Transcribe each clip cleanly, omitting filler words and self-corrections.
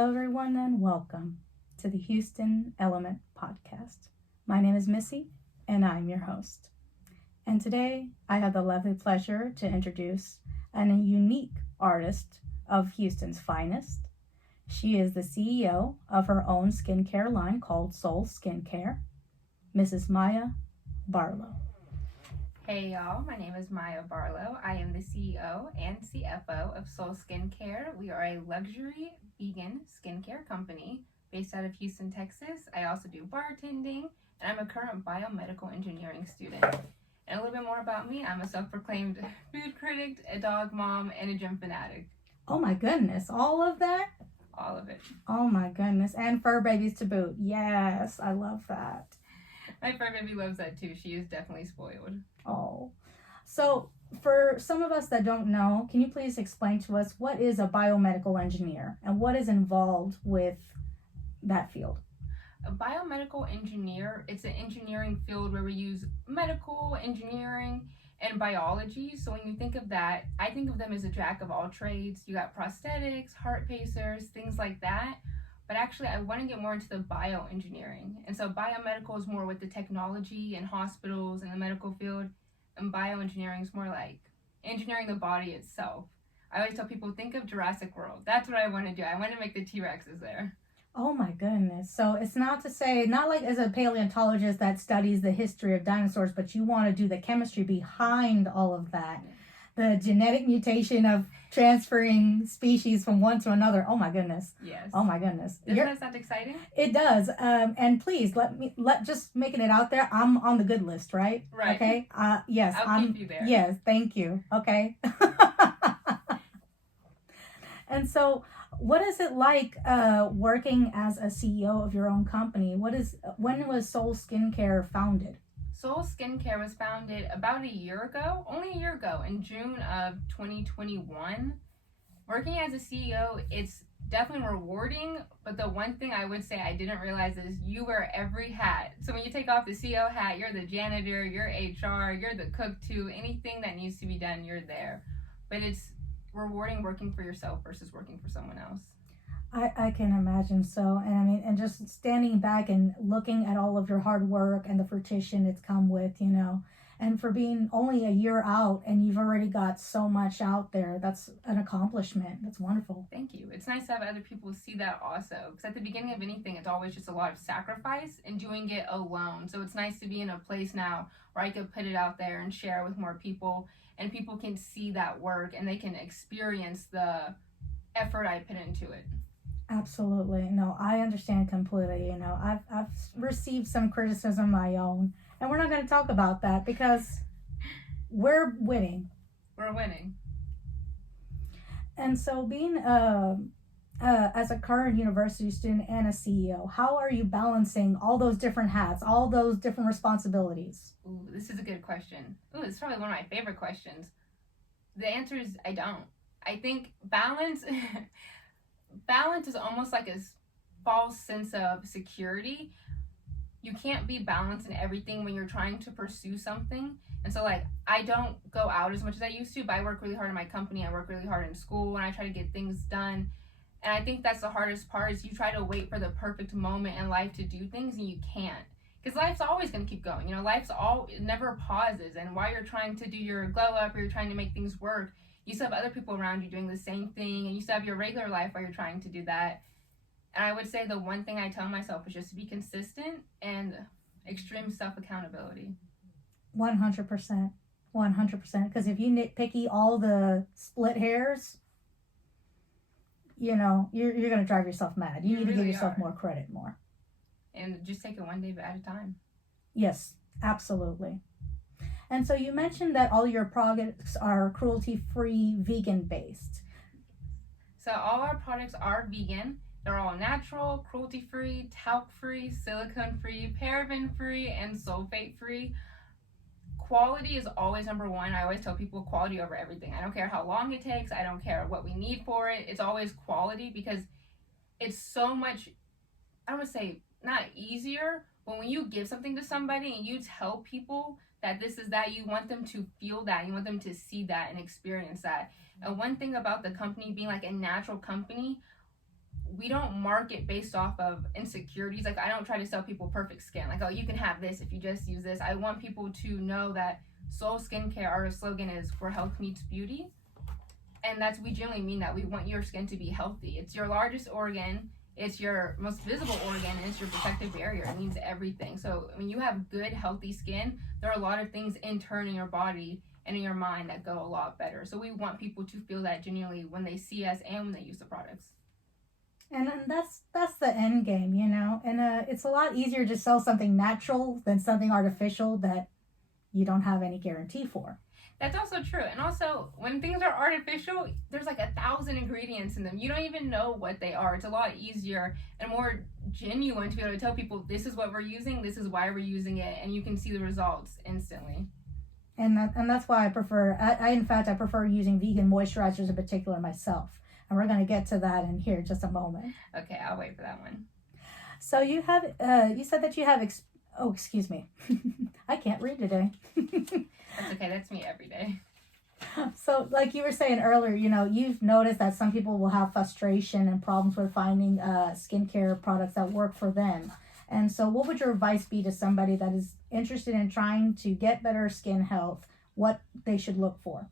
Hello, everyone, and welcome to the Houston Element Podcast. My name is Missy, and I'm your host. And today, I have the lovely pleasure to introduce a unique artist of Houston's finest. She is the CEO of her own skincare line called Soul Skincare, Mrs. Maya Barlow. Hey y'all, my name is Maya Barlow. I am the CEO and CFO of Soul Skincare. We are a luxury vegan skincare company based out of Houston, Texas. I also do bartending, and I'm a current biomedical engineering student. And a little bit more about me, I'm a self-proclaimed food critic, a dog mom, and a gym fanatic. Oh my goodness, all of that? All of it. Oh my goodness, and fur babies to boot. Yes, I love that. My fur baby loves that too. She is definitely spoiled. Oh, so for some of us that don't know, can you please explain to us what is a biomedical engineer and what is involved with that field? A biomedical engineer, it's an engineering field where we use medical engineering and biology. So when you think of that, I think of them as a jack of all trades. You got prosthetics, heart pacers, things like that. But actually, I want to get more into the bioengineering. And so biomedical is more with the technology and hospitals and the medical field. And bioengineering is more like engineering the body itself. I always tell people, think of Jurassic World. That's what I want to do. I want to make the T-Rexes there. Oh my goodness. So it's not to say, not like as a paleontologist that studies the history of dinosaurs, but you want to do the chemistry behind all of that. The genetic mutation of transferring species from one to another. Oh my goodness. Yes. Oh my goodness. Doesn't that sound exciting? It does. And please just making it out there. I'm on the good list, right? Right. Okay. Yes. I'll keep you there. Yes. Thank you. Okay. And so, what is it like working as a CEO of your own company? When was Soul Skincare founded? Soul Skincare was founded about only a year ago, in June of 2021. Working as a CEO, it's definitely rewarding, but the one thing I would say I didn't realize is you wear every hat. So when you take off the CEO hat, you're the janitor, you're HR, you're the cook too. Anything that needs to be done, you're there. But it's rewarding working for yourself versus working for someone else. I can imagine so. And I mean, and just standing back and looking at all of your hard work and the fruition it's come with, and for being only a year out and you've already got so much out there, that's an accomplishment. That's wonderful. Thank you. It's nice to have other people see that also, because at the beginning of anything, it's always just a lot of sacrifice and doing it alone. So it's nice to be in a place now where I could put it out there and share with more people, and people can see that work and they can experience the effort I put into it. Absolutely. No, I understand completely. I've received some criticism of my own, and we're not going to talk about that because we're winning. We're winning. And so being as a current university student and a CEO, how are you balancing all those different hats, all those different responsibilities? Ooh, this is a good question. Ooh, it's probably one of my favorite questions. The answer is I don't. I think balance is almost like a false sense of security. You can't be balanced in everything when you're trying to pursue something. And so I don't go out as much as I used to, but I work really hard in my company. I work really hard in school, and I try to get things done. And I think that's the hardest part, is you try to wait for the perfect moment in life to do things, and you can't. Because life's always going to keep going. It never pauses. And while you're trying to do your glow up, or you're trying to make things work, you still have other people around you doing the same thing, and you still have your regular life while you're trying to do that. And I would say the one thing I tell myself is just to be consistent and extreme self-accountability. 100%. 100%. Because if you nitpicky all the split hairs, you're going to drive yourself mad. You need to give yourself more credit more. And just take it one day at a time. Yes, absolutely. And so you mentioned that all your products are cruelty-free, vegan-based. So all our products are vegan. They're all natural, cruelty-free, talc-free, silicone-free, paraben-free, and sulfate-free. Quality is always number one. I always tell people quality over everything. I don't care how long it takes. I don't care what we need for it. It's always quality, because it's so much, I don't want to say not easier, but when you give something to somebody and you tell people that this is that, you want them to feel that, you want them to see that and experience that. And one thing about the company being like a natural company, we don't market based off of insecurities. Like, I don't try to sell people perfect skin. Like, oh, you can have this if you just use this. I want people to know that Soul Skincare, our slogan is where health meets beauty. And we generally mean that. We want your skin to be healthy. It's your largest organ. It's your most visible organ, and it's your protective barrier. It means everything. So when you have good, healthy skin, there are a lot of things in turn in your body and in your mind that go a lot better. So we want people to feel that genuinely when they see us and when they use the products. And that's the end game, you know. And it's a lot easier to sell something natural than something artificial that you don't have any guarantee for. That's also true. And also, when things are artificial, there's like 1,000 ingredients in them. You don't even know what they are. It's a lot easier and more genuine to be able to tell people, this is what we're using, this is why we're using it, and you can see the results instantly. And that's why I prefer, in fact, I prefer using vegan moisturizers in particular myself. And we're going to get to that in here in just a moment. Okay, I'll wait for that one. So you have, you said that you have, excuse me. I can't read today. That's okay, that's me every day. So like you were saying earlier, you know, you've noticed that some people will have frustration and problems with finding skincare products that work for them. And so what would your advice be to somebody that is interested in trying to get better skin health, what they should look for?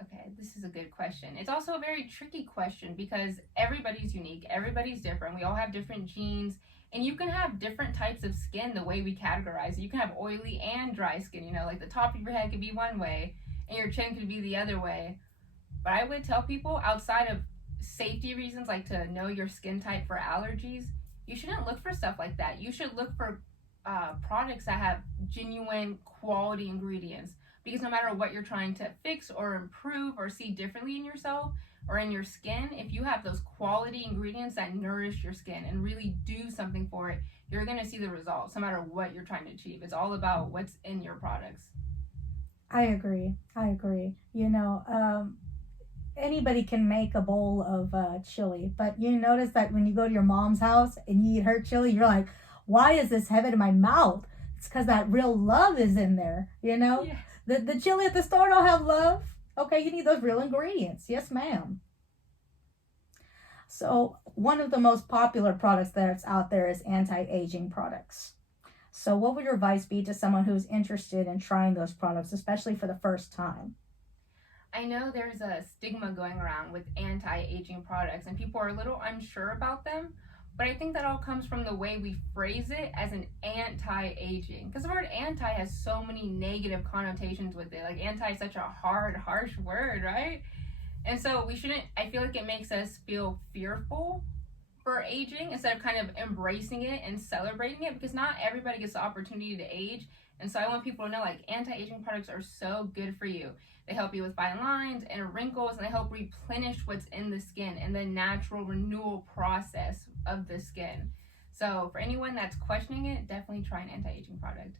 Okay, this is a good question. It's also a very tricky question because everybody's unique, everybody's different. We all have different genes, and you can have different types of skin the way we categorize it. You can have oily and dry skin, you know, like the top of your head could be one way and your chin could be the other way. But I would tell people, outside of safety reasons, like to know your skin type for allergies, you shouldn't look for stuff like that. You should look for products that have genuine quality ingredients. Because no matter what you're trying to fix or improve or see differently in yourself or in your skin, if you have those quality ingredients that nourish your skin and really do something for it, you're going to see the results no matter what you're trying to achieve. It's all about what's in your products. I agree. You know, anybody can make a bowl of chili, but you notice that when you go to your mom's house and you eat her chili, you're like, why is this heavy in my mouth? It's because that real love is in there, you know? Yes. The chili at the store don't have love. Okay, you need those real ingredients. Yes, ma'am. So one of the most popular products that's out there is anti-aging products. So what would your advice be to someone who's interested in trying those products, especially for the first time? I know there's a stigma going around with anti-aging products and people are a little unsure about them. But I think that all comes from the way we phrase it as an anti-aging. Because the word anti has so many negative connotations with it. Like, anti is such a hard, harsh word, right? And so I feel like it makes us feel fearful for aging instead of kind of embracing it and celebrating it. Because not everybody gets the opportunity to age. And so I want people to know, like, anti-aging products are so good for you. They help you with fine lines and wrinkles, and they help replenish what's in the skin and the natural renewal process of the skin. So for anyone that's questioning it, definitely try an anti-aging product.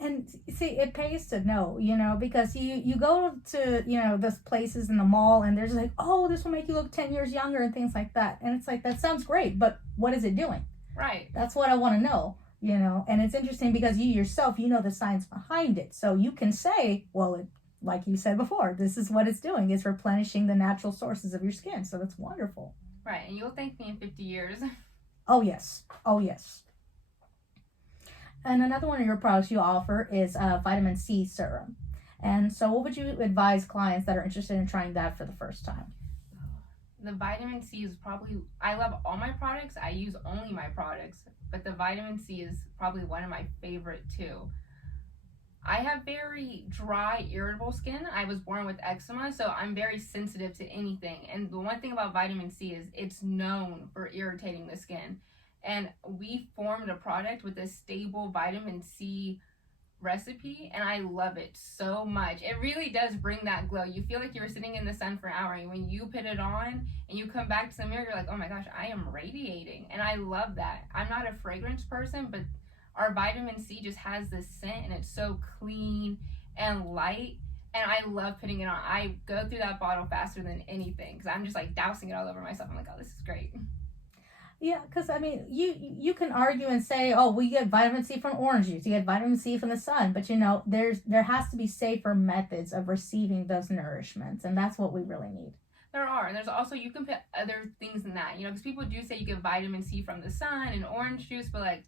And see, it pays to know, you know, because you go to, you know, those places in the mall and there's like, oh, this will make you look 10 years younger and things like that. And it's like, that sounds great, but what is it doing? Right. That's what I want to know, you know. And it's interesting because you yourself, you know the science behind it. So you can say, well, like you said before, this is what it's doing. It's replenishing the natural sources of your skin. So that's wonderful. Right. And you'll thank me in 50 years. Oh, yes. And another one of your products you offer is vitamin C serum. And so what would you advise clients that are interested in trying that for the first time? The vitamin C is I love all my products. I use only my products. But the vitamin C is probably one of my favorite too. I have very dry, irritable skin. I was born with eczema, so I'm very sensitive to anything. And the one thing about vitamin C is it's known for irritating the skin. And we formed a product with a stable vitamin C recipe, and I love it so much. It really does bring that glow. You feel like you're sitting in the sun for an hour, and when you put it on and you come back to the mirror, you're like, oh my gosh, I am radiating. And I love that. I'm not a fragrance person, but our vitamin C just has this scent, and it's so clean and light, and I love putting it on. I go through that bottle faster than anything because I'm just like dousing it all over myself. I'm like, oh, this is great. Yeah, because I mean, you can argue and say, oh, we get vitamin C from orange juice, you get vitamin C from the sun, but you know, there has to be safer methods of receiving those nourishments, and that's what we really need. There are. And there's also, you can put other things in that, because people do say you get vitamin C from the sun and orange juice, but like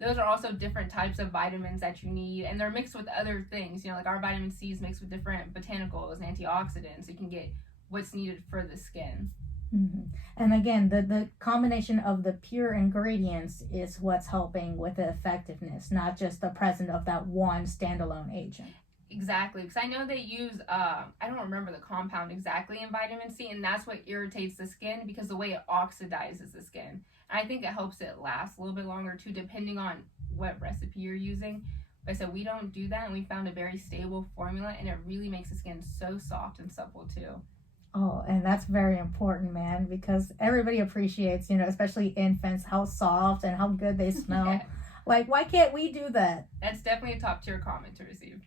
those are also different types of vitamins that you need, and they're mixed with other things. Like our vitamin C is mixed with different botanicals and antioxidants. You can get what's needed for the skin. Mm-hmm. And again, the combination of the pure ingredients is what's helping with the effectiveness, not just the presence of that one standalone agent. Exactly, because I know they use, I don't remember the compound exactly in vitamin C, and that's what irritates the skin because the way it oxidizes the skin. And I think it helps it last a little bit longer too, depending on what recipe you're using. But so we don't do that, and we found a very stable formula, and it really makes the skin so soft and supple too. Oh, and that's very important, man, because everybody appreciates, especially infants, how soft and how good they smell. Yeah. Like, why can't we do that? That's definitely a top tier comment to receive.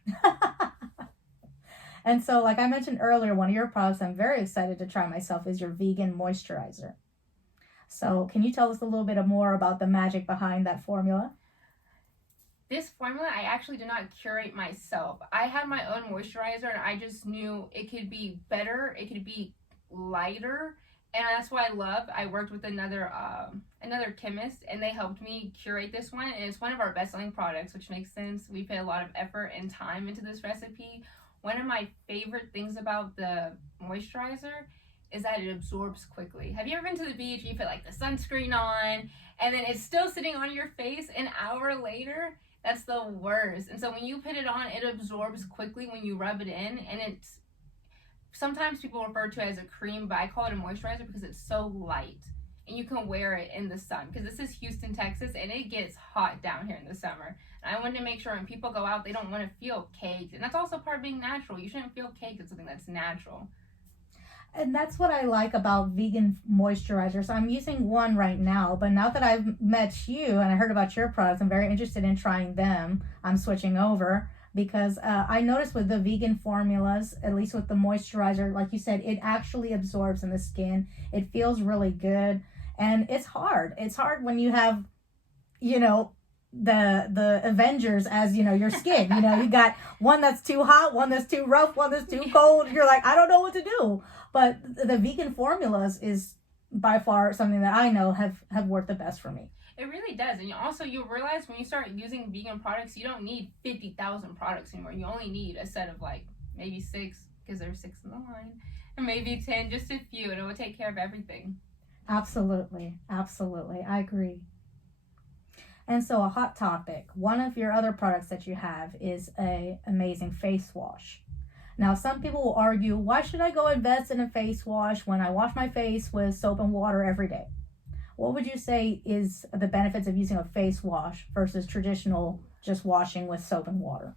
And so, like I mentioned earlier, one of your products I'm very excited to try myself is your vegan moisturizer. So can you tell us a little bit more about the magic behind that formula? This formula, I actually did not curate myself. I had my own moisturizer, and I just knew it could be better, it could be lighter, and that's what I worked with another chemist, and they helped me curate this one, and it's one of our best-selling products, which makes sense. We put a lot of effort and time into this recipe. One of my favorite things about the moisturizer is that it absorbs quickly. Have you ever been to the beach and you put like the sunscreen on, and then it's still sitting on your face an hour later? That's the worst. And so when you put it on, it absorbs quickly when you rub it in, and it's sometimes people refer to it as a cream, but I call it a moisturizer because it's so light and you can wear it in the sun, because this is Houston, Texas, and it gets hot down here in the summer. And I wanted to make sure when people go out, they don't want to feel caked, and that's also part of being natural. You shouldn't feel caked. It's something that's natural. And that's what I like about vegan moisturizers. I'm using one right now, but now that I've met you and I heard about your products, I'm very interested in trying them. I'm switching over because I noticed with the vegan formulas, at least with the moisturizer, like you said, it actually absorbs in the skin. It feels really good, and it's hard. It's hard when you have, the Avengers as your skin. You got one that's too hot, one that's too rough, one that's too cold. You're like, I don't know what to do. But the vegan formulas is by far something that I know have worked the best for me. It really does. And you realize when you start using vegan products, you don't need 50,000 products anymore. You only need a set of like maybe 6, because there's 6 in the line, and maybe 10, just a few, and it will take care of everything. Absolutely. I agree. And so a hot topic, one of your other products that you have is a amazing face wash. Now, some people will argue, why should I go invest in a face wash when I wash my face with soap and water every day? What would you say is the benefits of using a face wash versus traditional just washing with soap and water?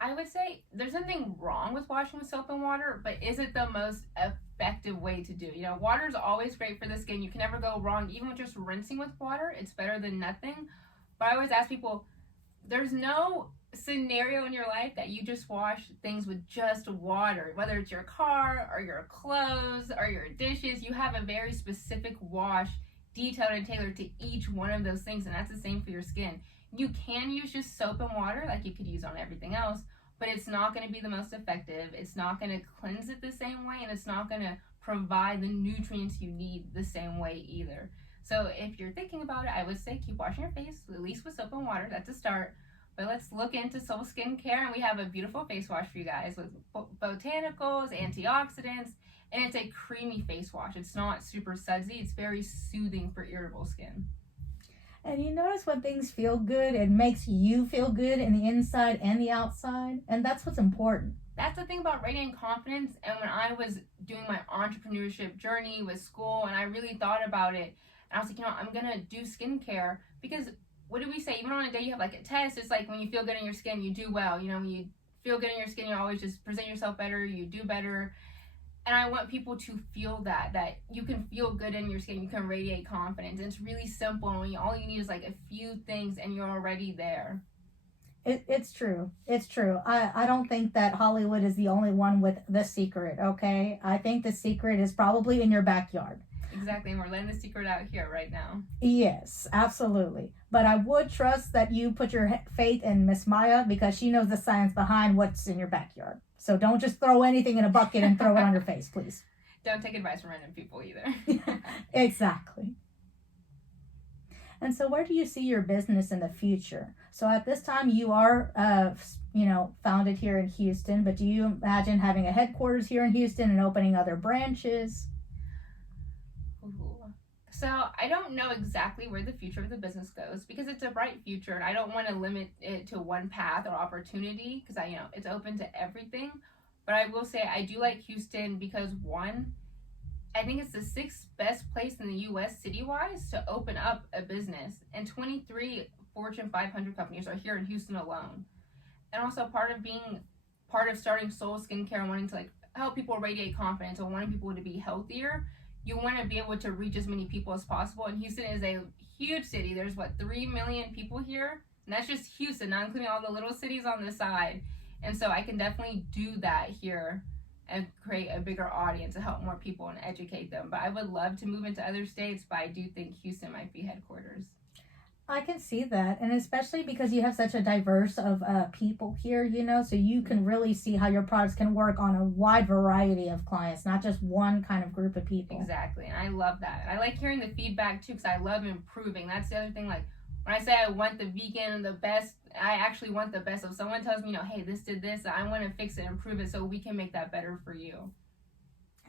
I would say there's nothing wrong with washing with soap and water, but is it the most effective way to do? Water is always great for the skin. You can never go wrong. Even with just rinsing with water, it's better than nothing. But I always ask people, there's no scenario in your life that you just wash things with just water, whether it's your car or your clothes or your dishes. You have a very specific wash detailed and tailored to each one of those things, and that's the same for your skin. You can use just soap and water like you could use on everything else, but it's not going to be the most effective. It's not going to cleanse it the same way, and it's not going to provide the nutrients you need the same way either. So if you're thinking about it, I would say keep washing your face, at least with soap and water. That's a start. But let's look into Soul Skincare, and we have a beautiful face wash for you guys with botanicals, antioxidants, and it's a creamy face wash. It's not super sudsy. It's very soothing for irritable skin. And you notice when things feel good, it makes you feel good in the inside and the outside, and that's what's important. That's the thing about radiant confidence. And when I was doing my entrepreneurship journey with school, and I really thought about it, and I was like, I'm gonna do skincare, because what do we say? Even on a day you have like a test, it's like when you feel good in your skin, you do well. When you feel good in your skin, you always just present yourself better, you do better. And I want people to feel that you can feel good in your skin, you can radiate confidence. And it's really simple, and all you need is like a few things and you're already there. It's true. It's true. I don't think that Hollywood is the only one with the secret, okay? I think the secret is probably in your backyard. Exactly, and we're letting the secret out here right now. Yes, absolutely. But I would trust that you put your faith in Miss Maya because she knows the science behind what's in your backyard. So don't just throw anything in a bucket and throw it on your face, please. Don't take advice from random people either. Exactly. And so where do you see your business in the future? So at this time you are, founded here in Houston, but do you imagine having a headquarters here in Houston and opening other branches? Ooh. So I don't know exactly where the future of the business goes because it's a bright future and I don't want to limit it to one path or opportunity because it's open to everything. But I will say I do like Houston because one, I think it's the 6th best place in the U.S. city-wise to open up a business, and 23 Fortune 500 companies are here in Houston alone. And also part of starting Soul Skincare and wanting to help people radiate confidence and wanting people to be healthier, you want to be able to reach as many people as possible. And Houston is a huge city. There's 3 million people here, and that's just Houston, not including all the little cities on the side. And so I can definitely do that here and create a bigger audience to help more people and educate them. But I would love to move into other states, but I do think Houston might be headquarters. I can see that, and especially because you have such a diverse of people here, so you can really see how your products can work on a wide variety of clients, not just one kind of group of people. Exactly, and I love that. I like hearing the feedback too because I love improving. That's the other thing, when I say I want the vegan and the best, I actually want the best. If someone tells me, hey, this did this, I want to fix it and improve it so we can make that better for you.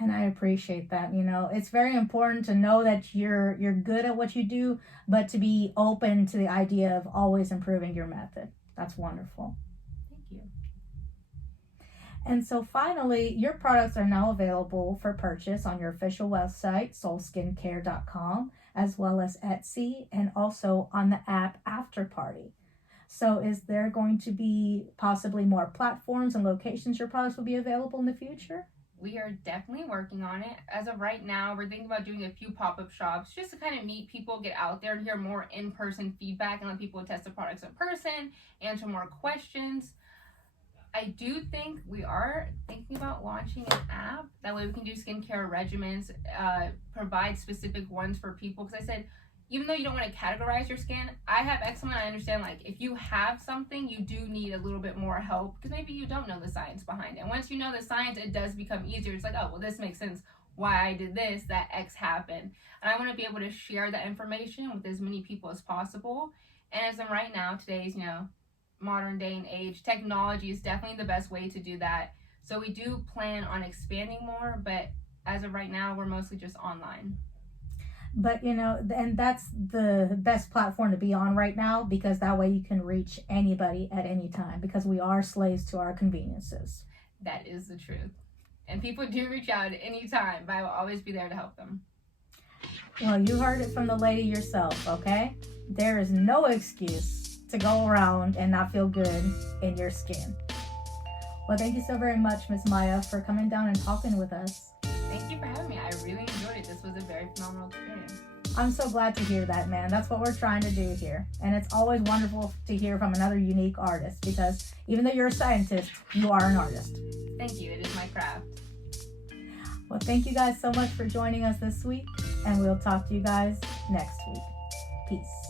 And I appreciate that. It's very important to know that you're good at what you do, but to be open to the idea of always improving your method. That's wonderful. Thank you. And so finally, your products are now available for purchase on your official website, soulskincare.com, as well as Etsy, and also on the app After Party. So is there going to be possibly more platforms and locations your products will be available in the future? We are definitely working on it. As of right now, we're thinking about doing a few pop-up shops just to kind of meet people, get out there and hear more in-person feedback and let people test the products in person, answer more questions. I do think we are thinking about launching an app. That way we can do skincare regimens, provide specific ones for people. Because I said, even though you don't want to categorize your skin, I have eczema and I understand if you have something, you do need a little bit more help because maybe you don't know the science behind it. And once you know the science, it does become easier. It's this makes sense why I did this, that X happened. And I want to be able to share that information with as many people as possible. And as of right now, today's, modern day and age, technology is definitely the best way to do that. So we do plan on expanding more, but as of right now, we're mostly just online. But, and that's the best platform to be on right now because that way you can reach anybody at any time because we are slaves to our conveniences. That is the truth. And people do reach out at any time, but I will always be there to help them. Well, you heard it from the lady yourself, okay? There is no excuse to go around and not feel good in your skin. Well, thank you so very much, Miss Maya, for coming down and talking with us. Thank you for having me. I really enjoyed it. This was a very phenomenal experience. I'm so glad to hear that, man. That's what we're trying to do here. And it's always wonderful to hear from another unique artist because even though you're a scientist, you are an artist. Thank you. It is my craft. Well, thank you guys so much for joining us this week, and we'll talk to you guys next week. Peace.